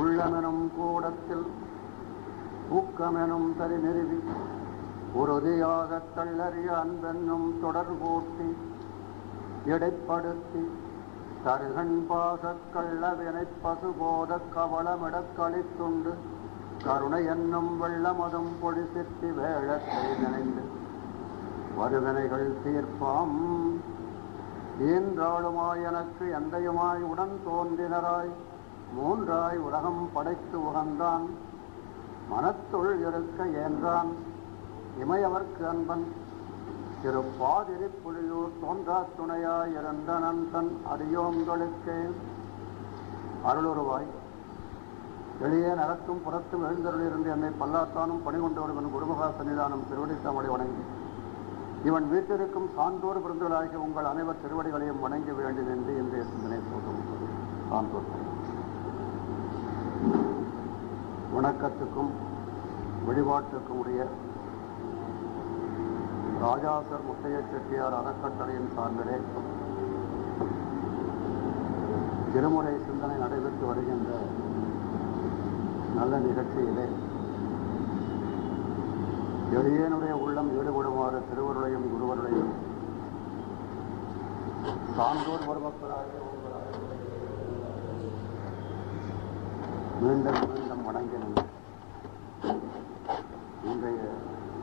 உள்ளமெனும் கூடத்தில் ஊக்கமெனும் தறி நிறுவி உறுதியாக தள்ளறிய அன்பென்னும் தொடர்பூட்டி இடைப்படுத்தி தருகன் பாசக் கள்ளவினைப் பசுபோத கவளமிடக்களித்துண்டு கருணை என்னும் வெள்ளமதும் பொடி சித்தி வேழத்தை நினைந்து வருவினைகள் தீர்ப்பாம் ஈன்றாளுமாய் எனக்கு எந்தையுமாய் உடன் தோன்றினராய் மூன்றாய் உலகம் படைத்து உகந்தான் மனத்துள் இருக்க ஏன்றான் இமையவர்க்கு அன்பன் திரு பாதிரி புலியூர் தோன்றா துணையாய் இருந்தனன் தன் அடியோங்களுக்கே அருளுருவாய் வெளியே நகத்தும் புறத்தும் எழுந்தருளிலிருந்து என்னை பல்லாத்தானும் பணிகொண்டு வருவன் குருமுகா சன்னிதானம் திருவடி தாமரை வணங்கி இவன் வீட்டிற்கும் சான்றோர் விருந்துகளாகி உங்கள் அனைவர் திருவடிகளையும் வணங்கி வேண்டி நின்று இன்றைய சிந்தனை சொல்லும் சான்றோர் வணக்கத்துக்கும் வழிபாட்டுக்கும் உரிய ராஜாசர் முத்தைய செட்டியார் அறக்கட்டளையின் சார்பிலே திருமுறை சிந்தனை நடைபெற்று வருகின்ற நல்ல நிகழ்ச்சியிலே எளியனுடைய உள்ளம் ஈடுபடுமாறு திருவருளையும் குருவருளையும் சான்றோர் மருமக்களாக மீண்டும் மீண்டும் வணங்கினோம். இன்றைய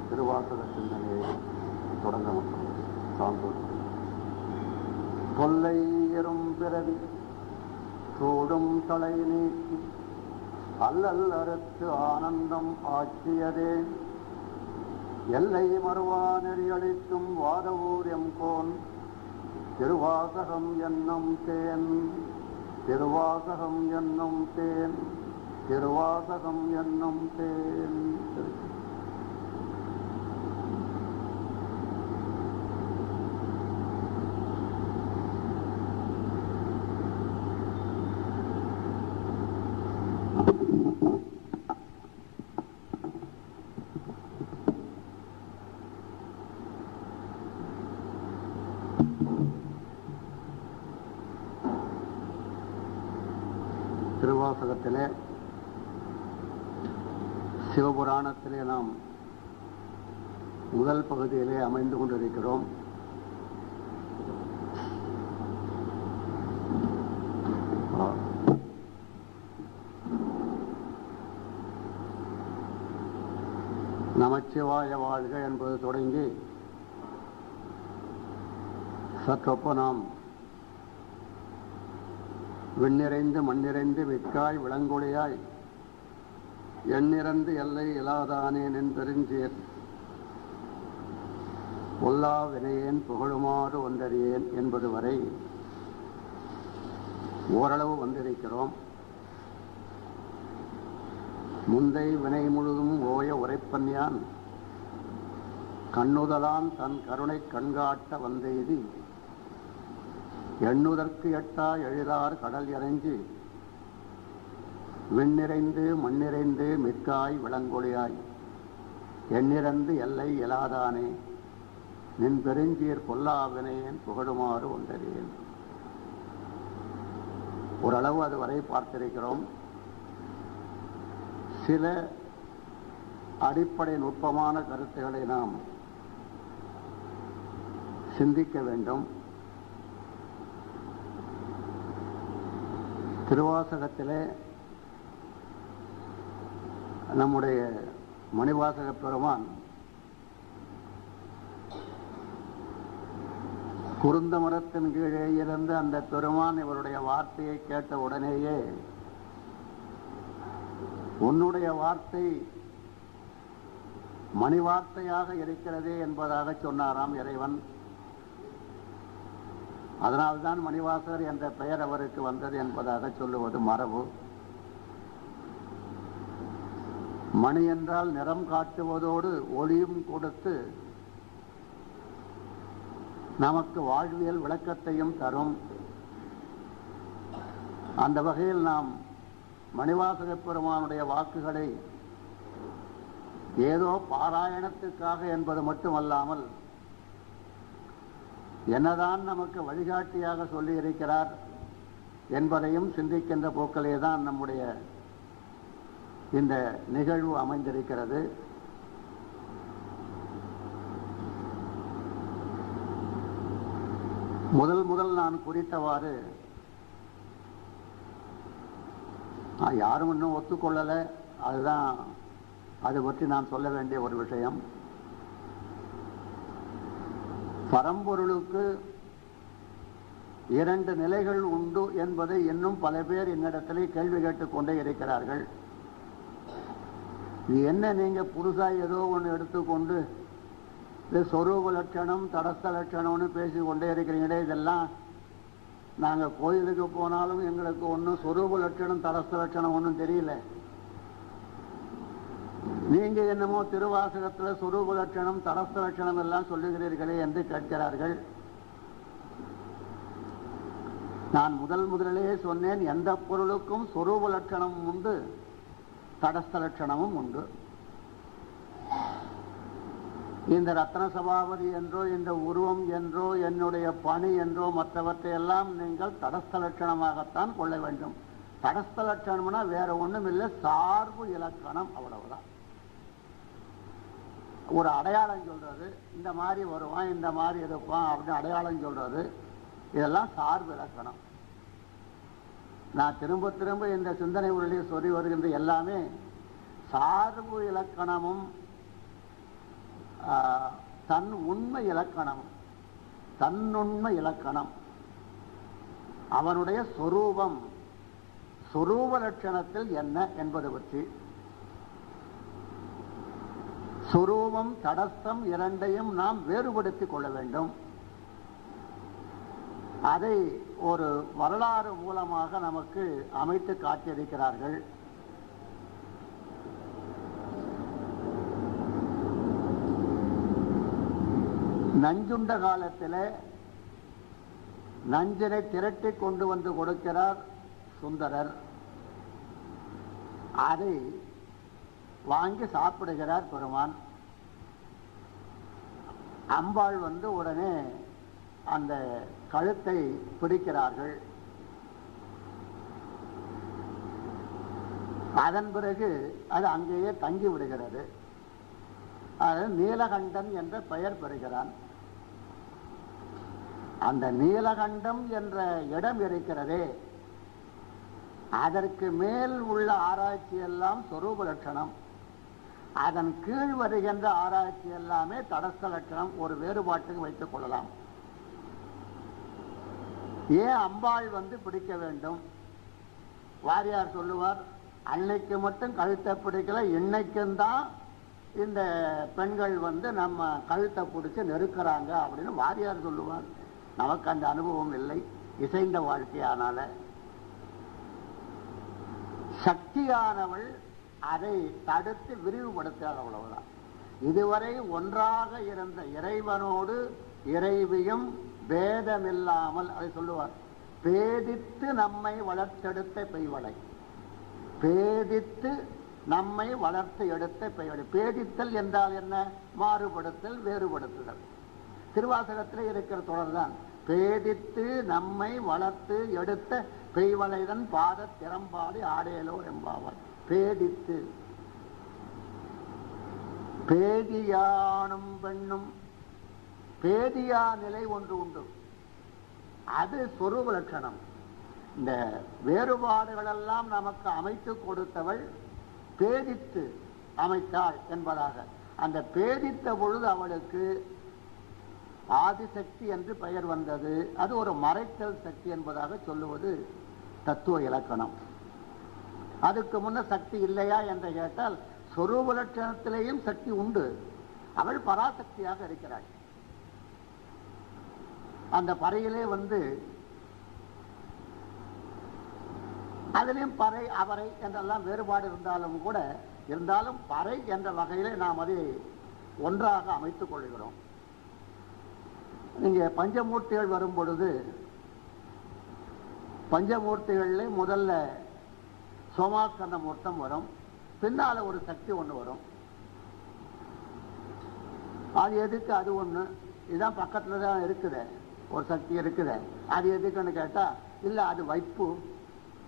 திருவாசக சிந்தனையை தொடங்க சான்றோர் தொல்லை எறும் பிறவி சூடும் தலை நீக்கி அல்லல் அறுத்து ஆனந்தம் ஆக்கியதே எல்லை மறுவா நெறியளிக்கும் வாதவூர் எம்கோன் திருவாசகம் என்னும் தேன் திருவாசகம் என்னும் தேன் திருவாசகம் என்னும் தேன். திருவாசகத்திலே சிவபுராணத்திலே நாம் முதல் பகுதியிலே அமைந்து கொண்டிருக்கிறோம். நமச்சிவாய வாழ்க என்பது தொடங்கி சற்றொப்ப நாம் விண்ணிறைந்து மண்ணிறைந்து மிக்காய் விளங்கொழியாய் எண்ணிறந்து எல்லை இலாதானே நின் பெருஞ்சீர் பொல்லா வினையேன் புகழுமாறு ஒன்றறியேன் என்பது வரை ஓரளவு வந்திருக்கிறோம். முந்தை வினை முழுதும் ஓய உரைப்பன்யான் கண்ணுதலான் தன் கருணை கண்காட்ட வந்தெய்தி எண்ணுதற்கு எட்டா எழிலார் கடல் இறைஞ்சி விண்ணிறைந்து மண்ணிறைந்து மிக்காய் விளங்கொழியாய் எண்ணிறந்து எல்லை இலாதானே நின் பெருஞ்சீர் பொல்லாவினையேன் புகழுமாறு ஒன்றறியேன். ஓரளவு அதுவரை பார்த்திருக்கிறோம். சில அடிப்படை நுட்பமான கருத்துக்களை நாம் சிந்திக்க வேண்டும். திருவாசகத்திலே நம்முடைய மணிவாசக பெருமான் குருந்த மரத்தின் கீழே இருந்து அந்த பெருமான் இவருடைய வார்த்தையை கேட்ட உடனேயே உன்னுடைய வார்த்தை மணி வார்த்தையாக இருக்கிறதே என்பதாக சொன்னாராம் இறைவன். அதனால்தான் மணிவாசகர் என்ற பெயர் அவருக்கு வந்தது என்பதாக சொல்லுவது மரபு. மணி என்றால் நிறம் காட்டுவதோடு ஒளியும் கொடுத்து நமக்கு வாழ்வியல் விளக்கத்தையும் தரும். அந்த வகையில் நாம் மணிவாசக பெருமானுடைய வாக்குகளை ஏதோ பாராயணத்துக்காக என்பது மட்டுமல்லாமல் என்னதான் நமக்கு வழிகாட்டியாக சொல்லி இருக்கிறார் என்பதையும் சிந்திக்கின்ற போக்கிலே தான் நம்முடைய இந்த நிகழ்வு அமைந்திருக்கிறது. முதல் நான் குறித்தவாறு யாரும் இன்னும் ஒத்துக்கொள்ளலை. அதுதான் அது பற்றி நான் சொல்ல வேண்டிய ஒரு விஷயம். பரம்பொருளுக்கு இரண்டு நிலைகள் உண்டு என்பதை இன்னும் பல பேர் என்னிடத்திலே கேள்வி கேட்டுக் கொண்டே இருக்கிறார்கள். இது என்ன நீங்க புதுசா ஏதோ ஒன்று எடுத்துக்கொண்டு இது சொரூப லட்சணம் தடஸ்த லட்சணம்னு பேசிக்கொண்டே இருக்கிறீங்களே, இதெல்லாம் நாங்கள் கோயிலுக்கு போனாலும் எங்களுக்கு ஒன்றும் சொரூப லட்சணம் தடஸ்த லட்சணம் ஒன்றும் தெரியல. நீங்க என்னமோ திருவாசகத்தில் சொரூப லட்சணம் தடஸ்த லட்சணம் எல்லாம் சொல்லுகிறீர்களே என்று கேட்கிறார்கள். நான் முதலிலேயே சொன்னேன், எந்த பொருளுக்கும் சொரூப லட்சணமும் உண்டு, தடஸ்த லட்சணமும் உண்டு. இந்த ரத்ன சபாபதி என்றோ இந்த உருவம் என்றோ என்னுடைய பணி என்றோ மற்றவற்றை எல்லாம் நீங்கள் தடஸ்த லட்சணமாகத்தான் கொள்ள வேண்டும். தடஸ்த லட்சணம்னா வேற ஒண்ணும் இல்லை, சார்பு இலக்கணம், அவ்வளவுதான். ஒரு அடையாளம் சொல்றது, இந்த மாதிரி வருவான் இந்த மாதிரி இருப்பான் அப்படின்னு அடையாளம் சொல்றது, இதெல்லாம் சார்பு இலக்கணம். நான் திரும்ப திரும்ப இந்த சிந்தனை உருளையை சொல்லி வருகின்ற எல்லாமே சார்பு இலக்கணமும் தன் உண்மை இலக்கணம், தன்னுண்மை இலக்கணம், அவனுடைய சொரூபம், சொரூப லட்சணத்தில் என்ன என்பது பற்றி. சொரூபம் தடஸ்தம் இரண்டையும் நாம் வேறுபடுத்திக் கொள்ள வேண்டும். அதை ஒரு வரலாறு மூலமாக நமக்கு அமைத்து காட்டியிருக்கிறார்கள். நஞ்சுண்ட காலத்தில் நஞ்சினை திரட்டி கொண்டு வந்து கொடுக்கிறார் சுந்தரர். அதை வாங்கி சாப்பிடுகிறார் பெருமான். அம்பாள் வந்து உடனே அந்த கழுத்தை பிடிக்கிறார்கள். அதன் பிறகு அது அங்கேயே தங்கி விடுகிறது. அது நீலகண்டன் என்ற பெயர் பெறுகிறான். அந்த நீலகண்டம் என்ற இடம் இருக்கிறதே, அதற்கு மேல் உள்ள ஆராய்ச்சி எல்லாம் சொரூப லட்சணம், அதன் கீழ் வருகின்ற ஆராய்ச்சி எல்லாமே தடஸ்த லட்சணம். ஒரு வேறுபாட்டுக்கு வைத்துக் கொள்ளலாம். ஏன் அம்பாள் வந்து பிடிக்க வேண்டும்? வாரியார் சொல்லுவார், அன்னைக்கு மட்டும் கழுத்தை பிடிக்கல, இன்னைக்கும் தான் இந்த பெண்கள் வந்து நம்ம கழுத்தை பிடிச்சு நெருக்கிறாங்க அப்படின்னு வாரியார் சொல்லுவார். நமக்கு அந்த அனுபவம் இல்லை, இசைந்த வாழ்க்கையானால. சக்தியானவள் அதை தடுத்து விரிவுபடுத்தார், அவ்வளவுதான். இதுவரை ஒன்றாக இருந்த இறைவனோடு இறைவியும் பேதமில்லாமல், அதை சொல்லுவார், பேதித்து நம்மை வளர்த்தெடுத்த பெய்வளை, பேதித்து நம்மை வளர்த்து எடுத்த பெய்வளை. பேதித்தல் என்றால் என்ன? மாறுபடுத்தல், வேறுபடுத்துதல். திருவாசகத்தில் இருக்கிற தொடர்தான். பேதித்து நம்மை வளர்த்து எடுத்த பெய்வளைதன் பாத திறம்பாடி ஆடேலோ என்பாவர். பேதித்து, பேதியானும் பெண்ணும், பேதியா நிலை ஒன்று உண்டு, அது சொரூப லட்சணம். இந்த வேறுபாடுகளெல்லாம் நமக்கு அமைத்து கொடுத்தவள் பேதித்து அமைத்தாள் என்பதாக. அந்த பேதித்த பொழுது அவளுக்கு ஆதிசக்தி என்று பெயர் வந்தது. அது ஒரு மறைத்தல் சக்தி என்பதாக சொல்லுவது தத்துவ இலக்கணம். அதுக்கு முன்ன சக்தி இல்லையா என்று கேட்டால் சொரூப லட்சணத்திலேயும் சக்தி உண்டு. அவள் பராசக்தியாக இருக்கிறாள். அந்த பறையிலே வந்து அதிலையும் பறை அவரை என்றெல்லாம் வேறுபாடு இருந்தாலும் பறை என்ற வகையிலே நாம் அதை ஒன்றாக அமைத்துக் கொள்கிறோம். இங்கே பஞ்சமூர்த்திகள் வரும் பொழுது, பஞ்சமூர்த்திகளிலே முதல்ல சோமாஸ்கந்த மூர்த்தம் வரும், பின்னால ஒரு சக்தி ஒன்று வரும். அது எதுக்கு? அது ஒன்று இதுதான் பக்கத்துல தான் இருக்குது. ஒரு சக்தி இருக்குது. அது எதுக்குன்னு கேட்டா, இல்லை அது வைப்பு,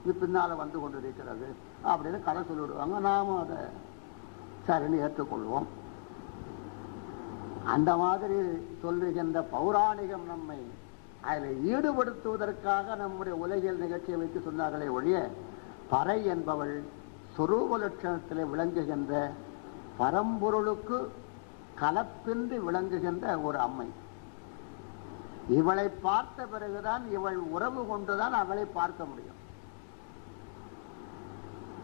இது பின்னால வந்து கொண்டு இருக்கிறது அப்படின்னு கதை சொல்லிவிடுவாங்க. நாமும் அதை சரின்னு ஏற்றுக்கொள்வோம். அந்த மாதிரி சொல்லுகின்ற பௌராணிகம் நம்மை அதில் ஈடுபடுத்துவதற்காக நம்முடைய உலகியல் நிகழ்ச்சியை வைத்து சொன்னார்களே ஒழிய, பறை என்பவள் சொரூப லட்சணத்தில் விளங்குகின்ற பரம்பொருளுக்கு கலப்பின்றி விளங்குகின்ற ஒரு அம்மை. இவளை பார்த்த பிறகுதான், இவள் உறவு கொண்டுதான் அவளை பார்க்க முடியும்.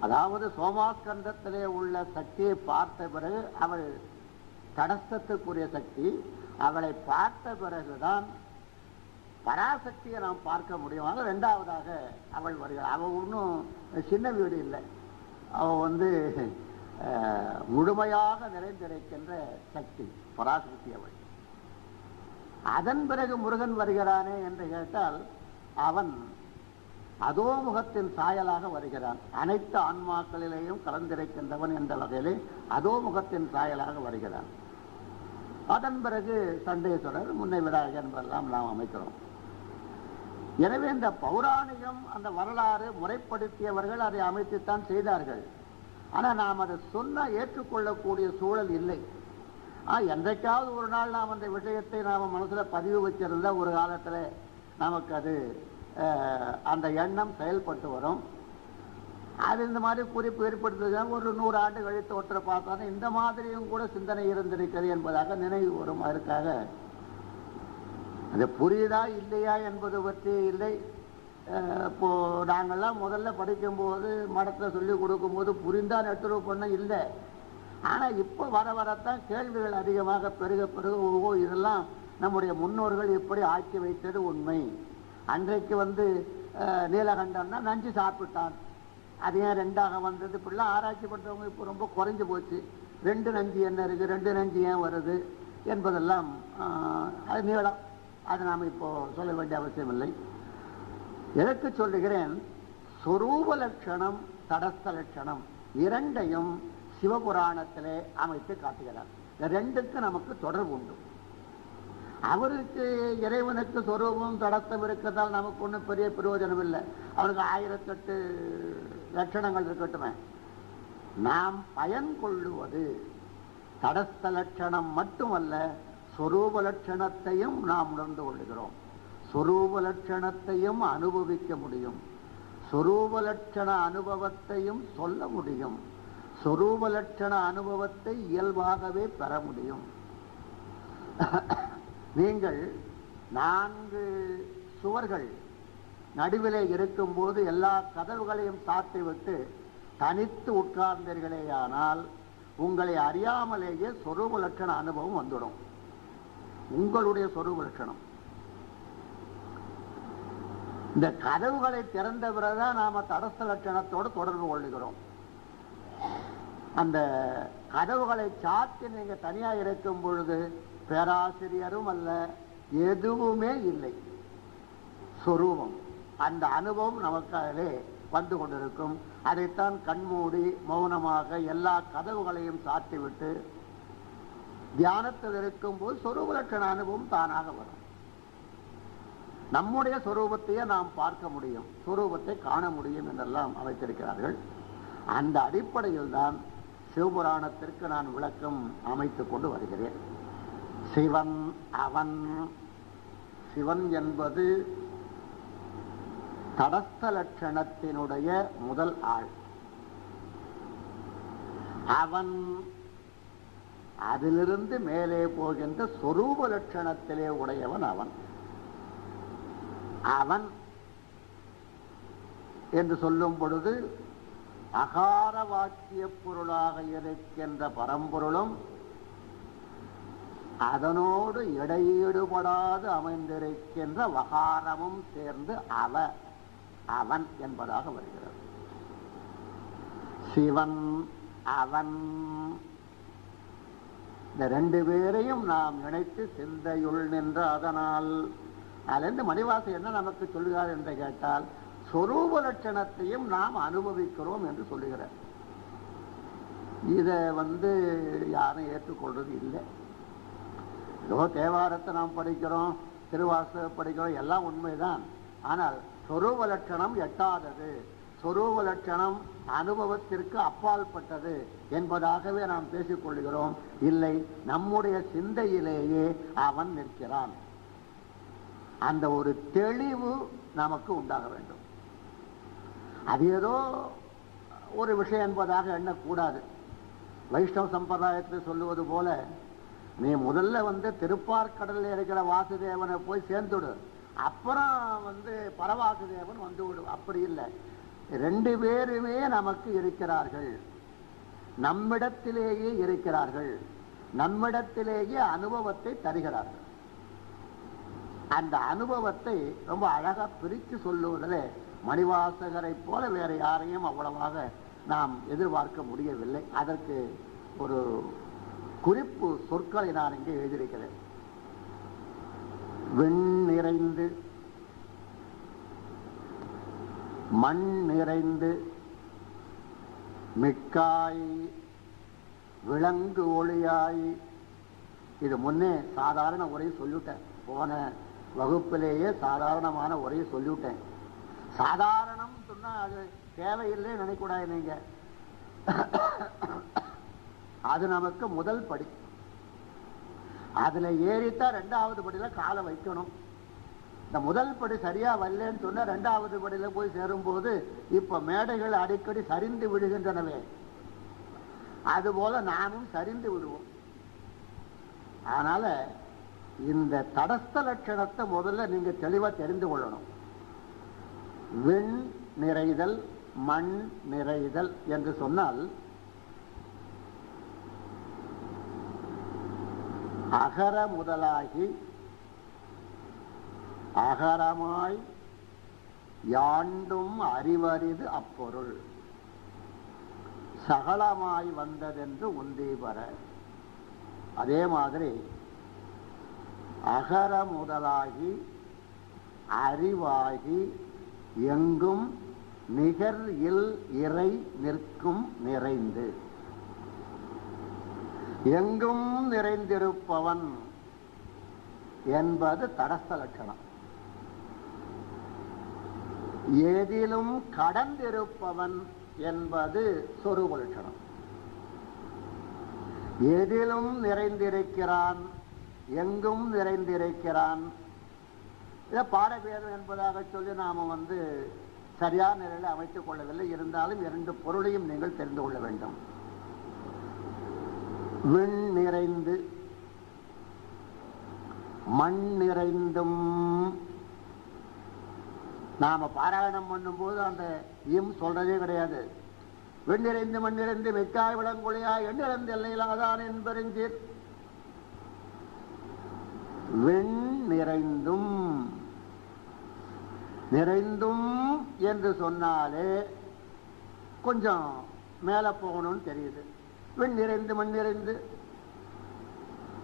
அதாவது சோமாஸ்கந்தத்திலே உள்ள சக்தியை பார்த்த பிறகு அவள் தடஸ்தத்துக்குரிய சக்தி. அவளை பார்த்த பிறகுதான் பராசக்தியை நாம் பார்க்க முடியும். ரெண்டாவதாக அவள் வருகிறாள். அவள் ஒன்றும் சின்ன வீடு இல்லை, அவள் முழுமையாக நிறைந்திருக்கின்ற சக்தி பராசக்தி அவள். அதன் பிறகு முருகன் வருகிறானே என்று கேட்டால், அவன் அதோமுகத்தின் சாயலாக வருகிறான். அனைத்து ஆன்மாக்களிலேயும் கலந்திருக்கின்றவன் என்ற வகையிலே அதோமுகத்தின் சாயலாக வருகிறான். அதன் பிறகு சண்டேஸ்வரர், முன்னை விநாயகர் என்பதெல்லாம் நாம் அமைக்கிறோம். எனவே இந்த பௌராணிகம், அந்த வரலாறு முறைப்படுத்தியவர்கள் அதை அமைத்துத்தான் செய்தார்கள். ஆனால் நாம் அதை சொன்ன ஏற்றுக்கொள்ளக்கூடிய சூழல் இல்லை. என்றைக்காவது ஒரு நாள் நாம் அந்த விஷயத்தை நாம் மனசில் பதிவு வச்சிருந்த ஒரு காலத்தில் நமக்கு அது அந்த எண்ணம் செயல்பட்டு வரும். அது இந்த மாதிரி குறிப்பு ஏற்படுத்துதான் ஒரு 100 ஆண்டு கழித்து ஒற்றை பார்த்தா இந்த மாதிரியும் கூட சிந்தனை இருந்திருக்கிறது என்பதாக நினைவு வரும். அதற்காக அது புரியுதா இல்லையா என்பது பற்றி இல்லை. இப்போ நாங்கள்லாம் முதல்ல படிக்கும்போது மடத்தில் சொல்லி கொடுக்கும்போது புரிந்தா நெட்டுறவு பண்ண இல்லை. ஆனால் இப்போ வர வரத்தான் கேள்விகள் அதிகமாக பெருக பெருக, ஓ இதெல்லாம் நம்முடைய முன்னோர்கள் எப்படி ஆக்கி வைத்தது உண்மை. அன்றைக்கு நீலகண்டம்னா நஞ்சு சாப்பிட்டான், அது ஏன் 2ஆக வந்தது, இப்படிலாம் ஆராய்ச்சி பண்ணுறவங்க இப்போ ரொம்ப குறைஞ்சி போச்சு. 2 நஞ்சு என்ன இருக்குது, 2 நஞ்சு ஏன் வருது என்பதெல்லாம் அது நீளம். அது நாம் இப்போ சொல்ல வேண்டிய அவசியம் இல்லை. எதற்கு சொல்லுகிறேன், சொரூப லட்சணம் தடஸ்த லட்சணம் இரண்டையும் சிவபுராணத்திலே அமைத்து காட்டுகிறார். இந்த ரெண்டுக்கு நமக்கு தொடர்பு உண்டு. அவருக்கு இறைவனுக்கு சொரூபம் தடஸ்தம் இருக்கிறதால் நமக்கு ஒன்றும் பெரிய பிரயோஜனம் இல்லை. அவனுக்கு 1008 லட்சணங்கள் இருக்கட்டுமே. நாம் பயன் கொள்ளுவது தடஸ்த லட்சணம் மட்டுமல்ல, சொரூப லட்சணத்தையும் நாம் உணர்ந்து கொள்ளுகிறோம். சொரூப லட்சணத்தையும் அனுபவிக்க முடியும், சொரூப லட்சண அனுபவத்தையும் சொல்ல முடியும், சொரூப லட்சண அனுபவத்தை இயல்பாகவே பெற முடியும். நீங்கள் 4 சுவர்கள் நடுவிலே இருக்கும்போது எல்லா கதவுகளையும் சாத்திவிட்டு தனித்து உட்கார்ந்தீர்களேயானால் உங்களை அறியாமலேயே சொரூப லட்சண அனுபவம் வந்துடும். உங்களுடைய சொரூப லட்சணம். இந்த கதவுகளை திறந்த பிறகுதான் நாம தடஸ்த லட்சணத்தோடு தொடர்பு கொள்ளுகிறோம். அந்த கதவுகளை சாத்தி நீங்க தனியா இருக்கும் பொழுது பேராசிரியரும் அல்ல, எதுவுமே இல்லை, சொரூபம். அந்த அனுபவம் நமக்கு அதிலே வந்து கொண்டிருக்கும். அதைத்தான் கண்மூடி மௌனமாக எல்லா கதவுகளையும் சாத்திவிட்டு தியானத்தில் இருக்கும்போது சொரூப லட்சண அனுபவம் தானாக வரும். நம்முடைய சொரூபத்தையே நாம் பார்க்க முடியும், சொரூபத்தை காண முடியும் என்றெல்லாம் அமைத்திருக்கிறார்கள். அந்த அடிப்படையில் தான் சிவபுராணத்திற்கு நான் விளக்கம் அமைத்துக் கொண்டு வருகிறேன். சிவன் அவன். சிவன் என்பது தடஸ்த லட்சணத்தினுடைய முதல் ஆள். அவன் அதிலிருந்து மேலே போகின்ற சொரூப லட்சணத்திலே உடையவன் அவன். அவன் என்று சொல்லும் பொழுது அகார வாக்கிய பொருளாக இருக்கின்ற பரம்பொருளும் அதனோடு இடையீடுபடாது அமைந்திருக்கின்ற வகாரமும் சேர்ந்து அவன் என்பதாக வருகிறது. சிவன் அவன், இந்த 2 பேரையும் நாம் இணைத்து சிந்தையுள் நின்ற அதனால் அதிலிருந்து மணிவாசன் என்ன நமக்கு சொல்லுகிறார் என்று கேட்டால், சொரூப லட்சணத்தையும் நாம் அனுபவிக்கிறோம் என்று சொல்லுகிறார். இதை யாரும் ஏற்றுக்கொள்றது இல்லை. ஏதோ தேவாரத்தை நாம் படிக்கிறோம், திருவாசக படிக்கிறோம், எல்லாம் உண்மைதான். ஆனால் சொரூப லட்சணம் எட்டாதது, சொரூப லட்சணம் அனுபவத்திற்கு அப்பாற்பட்டது என்பதாகவே நாம் பேசிக்கொள்கிறோம். இல்லை, நம்முடைய சிந்தையிலேயே அவன் நிற்கிறான். அந்த ஒரு தெளிவு நமக்கு உண்டாக வேண்டும். அது ஏதோ ஒரு விஷயம் என்பதாக எண்ணக்கூடாது. வைஷ்ணவ சம்பிரதாயத்தில் சொல்லுவது போல, நீ முதல்ல திருப்பார்கடலில் இருக்கிற வாசுதேவனை போய் சேர்ந்துடு, அப்புறம் பரவாசுதேவன் வந்து விடு. அப்படி இல்லை, ரெண்டு பேருமே நமக்கு இருக்கிறார்கள், நம்மிடத்திலேயே இருக்கிறார்கள், நம்மிடத்திலேயே அனுபவத்தை தருகிறார்கள். அந்த அனுபவத்தை ரொம்ப அழகா பிரித்து சொல்லுவதில் மணிவாசகரை போல வேற யாரையும் அவ்வளவாக நாம் எதிர்பார்க்க முடியவில்லை. அதற்கு ஒரு குறிப்பு சொற்களை நான் இங்கே எழுதியிருக்கிறேன். விண் நிறைந்து மண் நிறைந்து மிக்காய் விலங்கு ஒளியாய். இது முன்னே சாதாரண உரையை சொல்லிவிட்டேன், போன வகுப்பிலேயே சாதாரணமான உரையை சொல்லிவிட்டேன். சாதாரணம் சொன்னா அது தேவையில்லை நினைக்கூடாது நீங்க. அது நமக்கு முதல் படி. அதுல ஏறித்தான் ரெண்டாவது படியில காலை வைக்கணும். இந்த முதல் படி சரியா வரலன்னு சொன்னா ரெண்டாவது படியில போய் சேரும்போது இப்ப மேடைகள் அடிக்கடி சரிந்து விடுகின்றனவே, அதுபோல நாமும் சரிந்து விடுவோம். அதனால இந்த தடஸ்த லட்சணத்தை முதல்ல நீங்க தெளிவா தெரிந்து கொள்ளணும். விண் நிறைதல் மண் நிறைதல் என்று சொன்னால் அகர முதலாகி அகரமாய் யாண்டும் அறிவரிது அப்பொருள் சகலமாய் வந்ததென்று உந்தீபர. அதே மாதிரி அகர முதலாகி அறிவாகி எங்கும் நிகர் இல் இறை நிற்கும் நிறைந்து. எங்கும் நிறைந்திருப்பவன் என்பது தடஸ்த லட்சணம். எதிலும் கடந்திருப்பவன் என்பது சொரூப லட்சணம். எதிலும் நிறைந்திருக்கிறான், எங்கும் நிறைந்திருக்கிறான். இதை பாடபேதம் என்பதாக சொல்லி நாம சரியான நிலையில் அமைத்துக் கொள்ளவில்லை. இருந்தாலும் இரண்டு பொருளையும் நீங்கள் தெரிந்து கொள்ள வேண்டும். விண் நிறைந்து மண் நிறைந்தும் நாம பாராயணம் பண்ணும் போது அந்த இம் சொல்றதே கிடையாது. விண் நிறைந்து மண் நிறைந்து மெக்காய் விளங்கொழியாய் எண்ணிறந்து எல்லையிலாதான் என்பறிஞ்சீர். விண் நிறைந்தும், நிறைந்தும் என்று சொன்னாலே கொஞ்சம் மேல போகணும்னு தெரியுது. விண் நிறைந்து மண் நிறைந்து.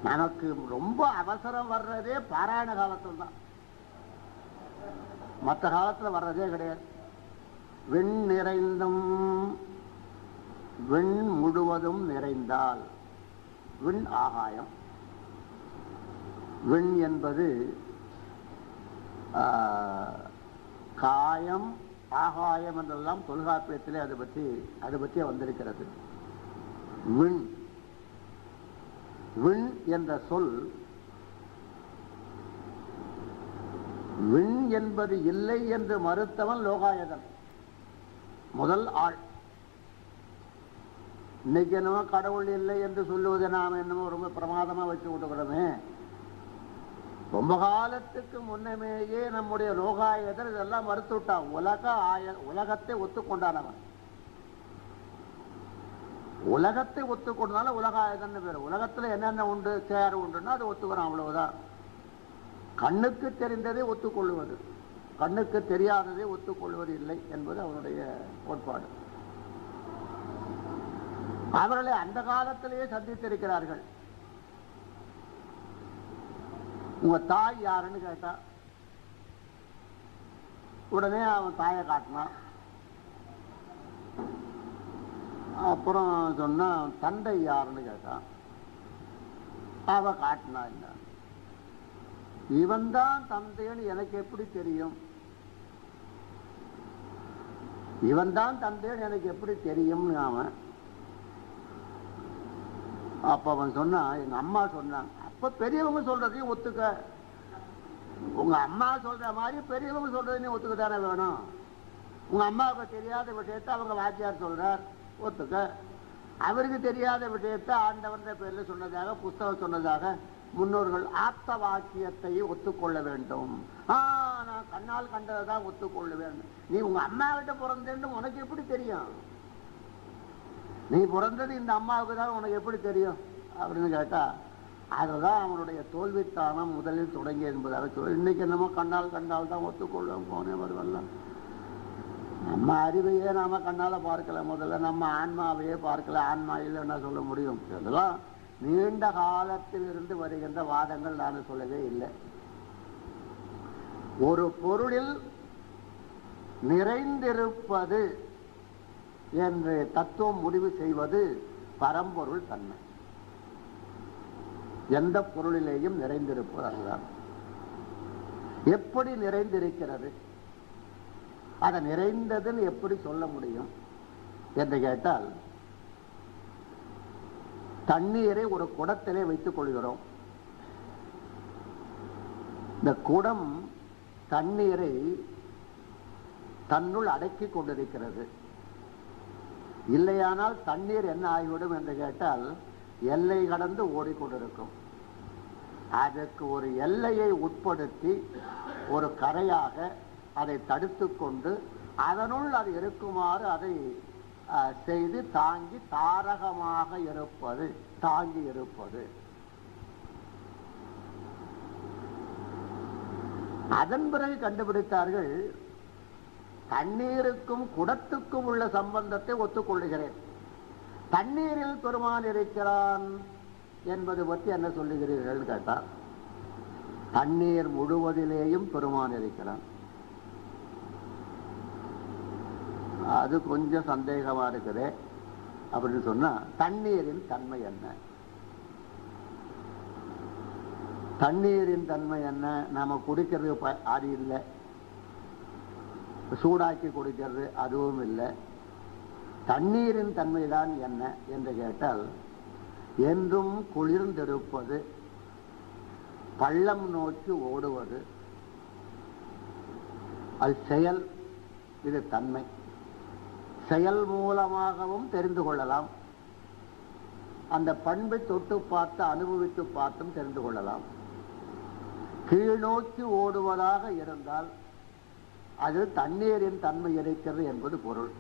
நமக்கு ரொம்ப அவசரம் வர்றதே பாராயண காலத்தில் தான், மற்ற காலத்துல வர்றதே கிடையாது. விண் நிறைந்தும், விண் முழுவதும் நிறைந்தால், விண் ஆகாயம். விண் என்பது காயம் ஆகாயம் என்றெல்லாம் தொல்காப்பியத்திலே அது பற்றி வந்திருக்கிறது. விண், விண் என்ற சொல், விண் என்பது இல்லை என்று மறுத்தவன் லோகாயதன் முதல் ஆள். இன்னைக்கு என்னமோ கடவுள் இல்லை என்று சொல்லுவதை நாம் என்னமோ ரொம்ப பிரமாதமா வச்சு விட்டுக்கிறோமே. ரொம்ப காலத்துக்கு முன்னமேயே நம்முடைய லோகாயதர் இதெல்லாம் மறுத்து விட்டான். உலகத்தை ஒத்துக்கொண்டானவன். உலகத்தை ஒத்துக்கொண்டனால உலகாயதன் பேரு. உலகத்துல என்னென்ன உண்டு, சேர் உண்டுன்னா அது ஒத்துக்கிறான், அவ்வளவுதான். கண்ணுக்கு தெரிந்ததை ஒத்துக்கொள்வது, கண்ணுக்கு தெரியாததை ஒத்துக்கொள்வது இல்லை என்பது அவனுடைய கோட்பாடு. அவர்களை அந்த காலத்திலேயே சந்தித்திருக்கிறார்கள். உங்க தாய் யாருன்னு கேட்டா உடனே அவன் தாயை காட்டினான். அப்புறம் சொன்னா தந்தை யாருன்னு கேட்டான், அவ காட்டினா. இவன் தான் தந்தைன்னு எனக்கு எப்படி தெரியும்? இவன் தான் தந்தைன்னு எனக்கு எப்படி தெரியும்னு அவன். அப்ப அவன் சொன்னான், எங்க அம்மா சொன்னாங்க. அப்ப பெரியவங்க சொல்றதையும் ஒத்துக்க. உங்க அம்மா சொல்ற மாதிரி பெரியவங்க சொல்றதையும் ஒத்துக்க தானே வேணும். உங்க அம்மாவுக்கு தெரியாத விஷயத்தை அவங்க வாத்தியார் சொல்றார், ஒத்துக்க. அவருக்கு தெரியாத விஷயத்தை ஆண்டவன்ற பேர்ல சொன்னதாக, புஸ்தகம் சொன்னதாக முன்னோர்கள் ஆப்த வாக்கியத்தை ஒத்துக்கொள்ள வேண்டும். நான் கண்ணால் கண்டதான் ஒத்துக்கொள்ள வேண்டும். நீ உங்க அம்மா கிட்ட பிறந்தேன்னு உனக்கு எப்படி தெரியும்? நீ பிறந்தது இந்த அம்மாவுக்கு தான், உனக்கு எப்படி தெரியும் அப்படின்னு கேட்டா, அதுதான் அவனுடைய தோல்வித்தானம் முதலில் தொடங்கி என்பதாக சொல்ல. இன்னைக்கு என்னமோ கண்ணால் கண்டால் தான் ஒத்துக்கொள்ளும் போனே வருவெல்லாம். நம்ம அறிவையே நாம கண்ணால பார்க்கல, முதல்ல நம்ம ஆன்மாவையே பார்க்கல. ஆன்மா இல்லைன்னா சொல்ல முடியும்? இதெல்லாம் நீண்ட காலத்தில் இருந்து வருகின்ற வாதங்கள். நான் சொல்லவே இல்லை. ஒரு பொருளில் நிறைந்திருப்பது என்று தத்துவம் முடிவு செய்வது பரம்பொருள் தன்மை. எந்த பொருளிலேயும் நிறைந்திருப்பது அதுதான். எப்படி நிறைந்திருக்கிறது, அதை நிறைந்ததுன்னு எப்படி சொல்ல முடியும் என்று கேட்டால், தண்ணீரை ஒரு குடத்திலே வைத்துக் கொள்கிறோம். இந்த குடம் தண்ணீரை தன்னுள் அடக்கி கொண்டிருக்கிறது. இல்லையானால் தண்ணீர் என்ன ஆகிவிடும் என்று கேட்டால், எல்லை கடந்து ஓடிக்கொண்டிருக்கும். அதற்கு ஒரு எல்லையை உட்படுத்தி ஒரு கரையாக அதை தடுத்து கொண்டு அதனுள் அது இருக்குமாறு அதை செய்து தாங்கி தாரகமாக இருப்பது, தாங்கி இருப்பது. அதன் பிறகு கண்டுபிடித்தார்கள், தண்ணீருக்கும் குடத்துக்கும் உள்ள சம்பந்தத்தை ஒத்துக்கொள்ளுகிறேன். தண்ணீரில் பெருமான் இருக்கிறான் என்பது பற்றி என்ன சொல்லுகிறீர்கள் கேட்டார். தண்ணீர் முழுவதிலேயும் பெருமான் இருக்கிறான். அது கொஞ்சம் சந்தேகமா இருக்குது. அப்படின்னு சொன்னா, தண்ணீரின் தன்மை என்ன? தண்ணீரின் தன்மை என்ன? நாம குடிக்கிறது அது இல்லை, சூடாக்கி குடிக்கிறது அதுவும் இல்லை. தண்ணீரின் தன்மைதான் என்ன என்று கேட்டால், என்றும் குளிர்ந்திருப்பது, பள்ளம் நோக்கி ஓடுவது, அது செயல். இது தன்மை. செயல் மூலமாகவும் தெரிந்து கொள்ளலாம். அந்த பண்பை தொட்டு பார்த்து அனுபவித்து பார்த்தும் தெரிந்து கொள்ளலாம். கீழ்நோக்கி ஓடுவதாக இருந்தால் அது தண்ணீரின் தன்மை இருக்கிறது என்பது பொருள்.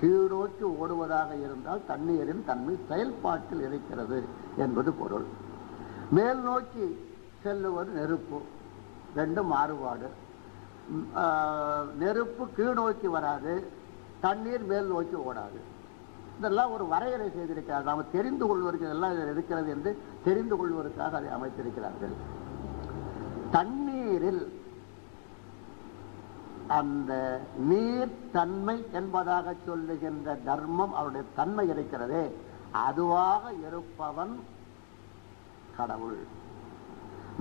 கீழ்நோக்கி ஓடுவதாக இருந்தால் தண்ணீரின் தன்மை செயல்பாட்டில் இருக்கிறது என்பது பொருள். மேல் நோக்கி செல்லுவது நெருப்பு. ரெண்டும் மாறுபாடு. நெருப்பு கீழ்நோக்கி வராது, தண்ணீர் மேல் நோக்கி ஓடாது. இதெல்லாம் ஒரு வரையறை செய்திருக்கிறார். நாம் தெரிந்து கொள்வதற்கு இதெல்லாம் இருக்கிறது என்று தெரிந்து கொள்வதற்காக அதை அமைத்திருக்கிறார்கள். தண்ணீரில் அந்த நீர் தன்மை என்பதாக சொல்லுகின்ற தர்மம், அவருடைய தன்மை இருக்கிறதே, அதுவாக இருப்பவன் கடவுள்.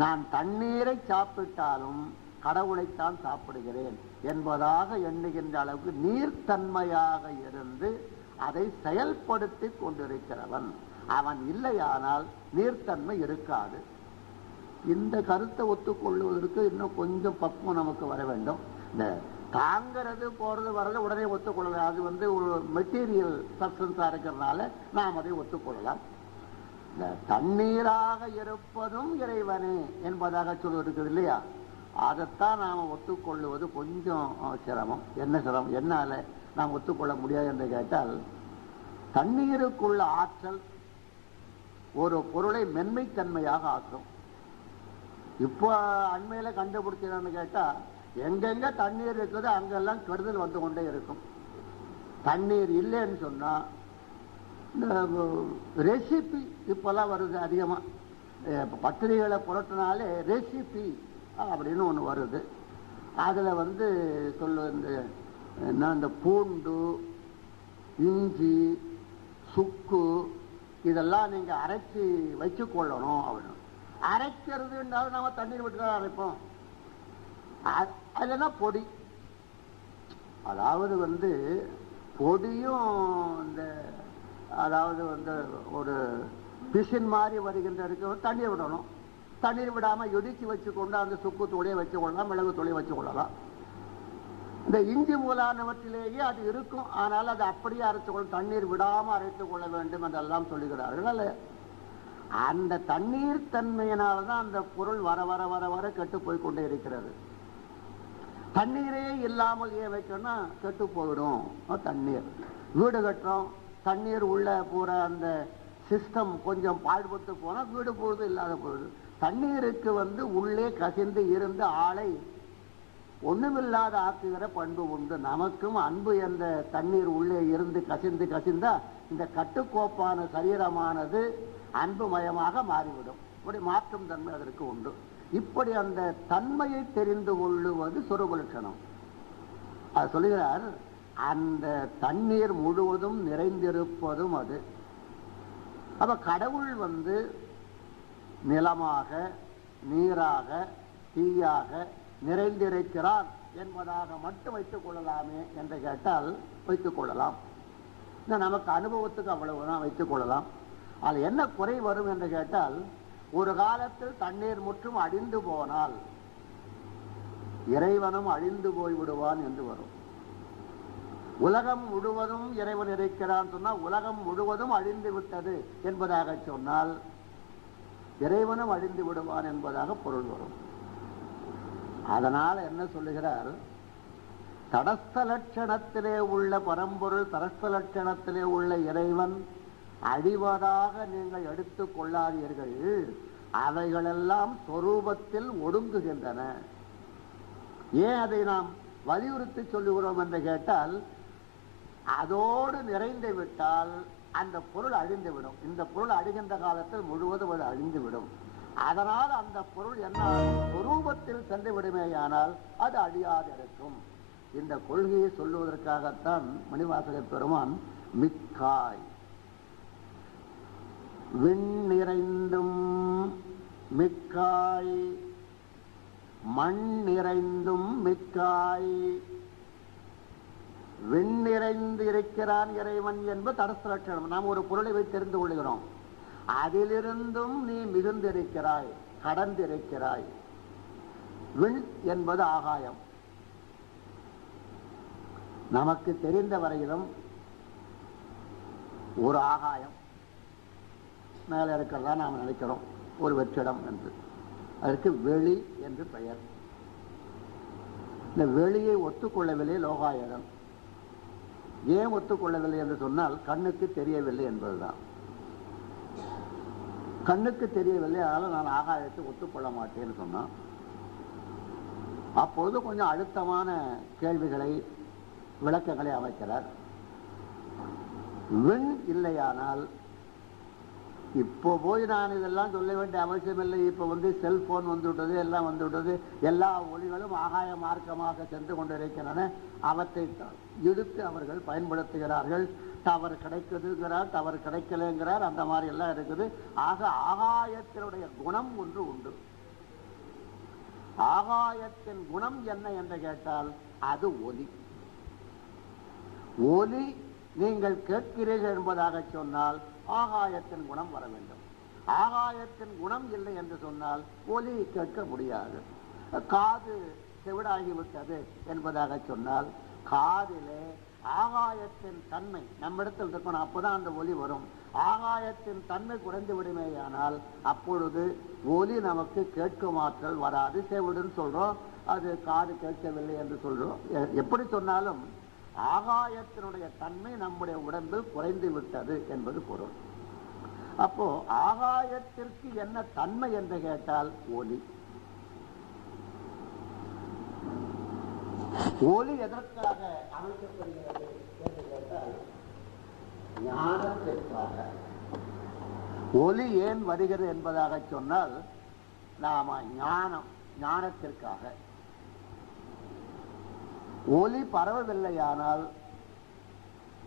நான் தண்ணீரை சாப்பிட்டாலும் கடவுளைத்தான் சாப்பிடுகிறேன் என்பதாக எண்ணுகின்ற அளவுக்கு நீர்த்தன்மையாக இருந்து அதை செயல்படுத்தி கொண்டிருக்கிறவன் அவன். இல்லையானால் நீர்த்தன்மை இருக்காது. இந்த கருத்தை ஒத்துக்கொள்வதற்கு இன்னும் கொஞ்சம் பக்குவம் நமக்கு வர வேண்டும். இந்த தாங்கிறது போறது வர்றது உடனே ஒத்துக்கொள்ளலாம். அது ஒரு மெட்டீரியல் சப்ஸ்டன்ஸா இருக்கிறதுனால நாம் அதை ஒத்துக்கொள்ளலாம். இந்த தண்ணீராக இருப்பதும் இறைவனே என்பதாக சொல்வது இல்லையா, அதைத்தான் நாம் ஒத்துக்கொள்வது கொஞ்சம் சிரமம். என்ன சிரமம்? என்னால நாம் ஒத்துக்கொள்ள முடியாது என்று கேட்டால், தண்ணீருக்குள்ள ஆற்றல் ஒரு பொருளை மென்மைத்தன்மையாக ஆக்கும். இப்போ அண்மையில கண்டுபிடிச்சதுன்னு கேட்டா, எங்கெங்க தண்ணீர் இருக்குது அங்கெல்லாம் கெடுதல் வந்து கொண்டே இருக்கும். தண்ணீர் இல்லைன்னு சொன்னா, ரெசிபி இப்பெல்லாம் வருது அதிகமா. பத்திரிகைகளை புரட்டினாலே ரெசிபி அப்படின்னு ஒன்று வருது. அதில் சொல்லு, இந்த பூண்டு, இஞ்சி, சுக்கு இதெல்லாம் நீங்கள் அரைச்சி வச்சு கொள்ளணும் அப்படின்னு. அரைக்கிறதுனாலும் நாம தண்ணீர் விட்டு தான் அரைப்போம். அதுனா பொடி, அதாவது பொடியும் இந்த அதாவது ஒரு பிசின் மாதிரி வருகின்ற இருக்க தண்ணீர் விடணும். தண்ணீர் விடாம இடிச்சு வச்சுக்கொண்டு அந்த சுக்கு தூளையை வச்சுக்கொள்ளலாம், மிளகு தூளையை வச்சுக்கொள்ளலாம். இந்த இஞ்சி மூலானவற்றிலேயே அது இருக்கும். ஆனால் அது அப்படியே அரைத்துக்கொள்ளும், தண்ணீர் விடாம அரைத்துக் கொள்ள வேண்டும் என்றெல்லாம் சொல்லுகிறார்கள். அந்த தண்ணீர் தன்மையினால்தான் அந்த பொருள் வர வர வர வர கெட்டு போய் கொண்டே இருக்கிறது. தண்ணீரே இல்லாமல் ஏன் வைக்கணும்னா கெட்டு போயிடும். தண்ணீர் வீடு கட்டுறோம், தண்ணீர் உள்ள பூரா அந்த சிஸ்டம் கொஞ்சம் பாழ்பட்டு போனா வீடு பொழுது இல்லாத போகுது. தண்ணீருக்கு உள்ளே கசிந்து இருந்து ஆளை ஒண்ணுமில்லாத ஆக்குகிற பண்பு உண்டு. நமக்கும் அன்பு என்ற தண்ணீர் உள்ளே இருந்து கசிந்து கசிந்தா இந்த கட்டுக்கோப்பான சரீரமானது அன்பு மயமாக மாறிவிடும். இப்படி மாற்றும் தன்மை அதற்கு உண்டு. இப்படி அந்த தன்மையை தெரிந்து கொள்ளுவது சொரூப லட்சணம். அது சொல்லுகிறார், அந்த தண்ணீர் முழுவதும் நிறைந்திருப்பதும் அது. அப்ப கடவுள் நிலமாக, நீராக, தீயாக நிறைந்திருக்கிறார் என்பதாக மட்டும் வைத்துக் கொள்ளலாமே என்று கேட்டால் வைத்துக் கொள்ளலாம். நமக்கு அனுபவத்துக்கு அவ்வளவுதான் வைத்துக் கொள்ளலாம். அது என்ன குறை வரும் என்று கேட்டால், ஒரு காலத்தில் தண்ணீர் முற்றும் அழிந்து போனால் இறைவனும் அழிந்து போய் விடுவான் என்று வரும். உலகம் முழுவதும் இறைவன் இருக்கிறான் சொன்னால் உலகம் முழுவதும் அழிந்து விட்டது என்பதாக சொன்னால் இறைவனும் அழிந்து விடுவான் என்பதாக பொருள் வரும். அதனால என்ன சொல்லுகிறார், தடஸ்த லட்சணத்திலே உள்ள பரம்பொருள், தடஸ்த லட்சணத்திலே உள்ள இறைவன் அழிவதாக நீங்கள் எடுத்துக் கொள்ளாதீர்கள். அவைகளெல்லாம் சொரூபத்தில் ஒடுங்குகின்றன. ஏன் அதை நாம் வலியுறுத்தி சொல்லுகிறோம் என்று கேட்டால், அதோடு நிறைந்து விட்டால் அந்த பொருள் அழிந்துவிடும். இந்த பொருள் அழிகின்ற காலத்தில் முழுவதும் அது அழிந்துவிடும். அதனால் அந்த பொருள் என்ன சொரூபத்தில் சென்று விடுமேயானால் அது அழியாதிருக்கும். இந்த கொள்கையை சொல்லுவதற்காகத்தான் மணிவாசக பெருமான் மிக்காய் விண் நிறைந்தும் மிக்காய் மண் நிறைந்தும் மிக்காய், விண் நிறைந்து இருக்கிறான் இறைவன் என்பது தடஸ்த லட்சணம். நாம் ஒரு பொருளை வைத்து தெரிந்து கொள்கிறோம். அதிலிருந்தும் நீ மிகுந்திருக்கிறாய், கடந்திருக்கிறாய். விண் என்பது ஆகாயம். நமக்கு தெரிந்த வரையிலும் ஒரு ஆகாயம் மேல இருக்கிறதா நாம் நினைக்கிறோம், ஒரு வெற்றிடம் என்று. அதற்கு வெளி என்று பெயர். இந்த வெளியை ஒத்துக்கொள்ளவில்லை லோகாயதம். ஏன் ஒத்துக்கொள்ளவில்லை என்று சொன்னால் கண்ணுக்கு தெரியவில்லை என்பதுதான். கண்ணுக்கு தெரியவில்லை, அதனால நான் ஆகாயத்தை ஒத்துக்கொள்ள மாட்டேன்னு சொன்னான். அப்பொழுது கொஞ்சம் அழுத்தமான கேள்விகளை, விளக்கங்களை அமைக்கிறார். விண் இல்லையானால் இப்போ போய் நான் இதெல்லாம் சொல்ல வேண்டிய அவசியம் இல்லை. இப்போ செல்போன் வந்துவிட்டது, எல்லாம் வந்துவிட்டது. எல்லா ஒளிகளும் ஆகாய மார்க்கமாக சென்று கொண்டிருக்கின்றன. அவற்றை எடுத்து அவர்கள் பயன்படுத்துகிறார்கள். டவர் கிடைக்குதுங்கிறார், டவர் கிடைக்கலைங்கிறார், அந்த மாதிரி எல்லாம் இருக்குது. ஆக ஆகாயத்தினுடைய குணம் ஒன்று உண்டு. ஆகாயத்தின் குணம் என்ன என்று கேட்டால் அது ஒலி. ஒலி நீங்கள் கேட்கிறீர்கள் என்பதாக சொன்னால் ஆகாயத்தின் குணம் வர வேண்டும். ஆகாயத்தின் குணம் இல்லை என்று சொன்னால் ஒலி கேட்க முடியாது. காது செவிடாகிவிட்டது என்பதாக சொன்னால் காதிலே ஆகாயத்தின் தன்மை நம்மிடத்தில் இருக்கணும், அப்போதான் அந்த ஒலி வரும். ஆகாயத்தின் தன்மை குறைந்து விடுமேயானால் அப்பொழுது ஒலி நமக்கு கேட்கும் ஆற்றல் வராது. செவிடுன்னு சொல்றோம், அது காது கேட்கவில்லை என்று சொல்றோம். எப்படி சொன்னாலும் ஆகாயத்தினுடைய தன்மை நம்முடைய உடம்பில் குறைந்து விட்டது என்பது பொருள். அப்போ ஆகாயத்திற்கு என்ன தன்மை என்று கேட்டால் ஒலி. ஒலி எதற்காக அமைக்கப்படுகிறது என்று கேட்டால் ஞானத்திற்காக. ஒலி ஏன் வருகிறது என்பதாக சொன்னால் நாம ஞானத்திற்காக. ஒலி பரவவில்லையானால்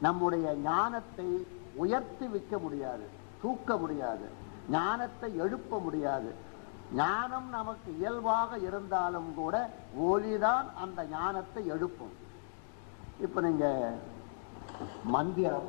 நம்முடைய ஞானத்தை உயர்த்தி வைக்க முடியாது, தூக்க முடியாது, ஞானத்தை எழுப்ப முடியாது. ஞானம் நமக்கு இயல்பாக இருந்தாலும் கூட ஒலிதான் அந்த ஞானத்தை எழுப்பும். இப்ப நீங்க மந்திரம்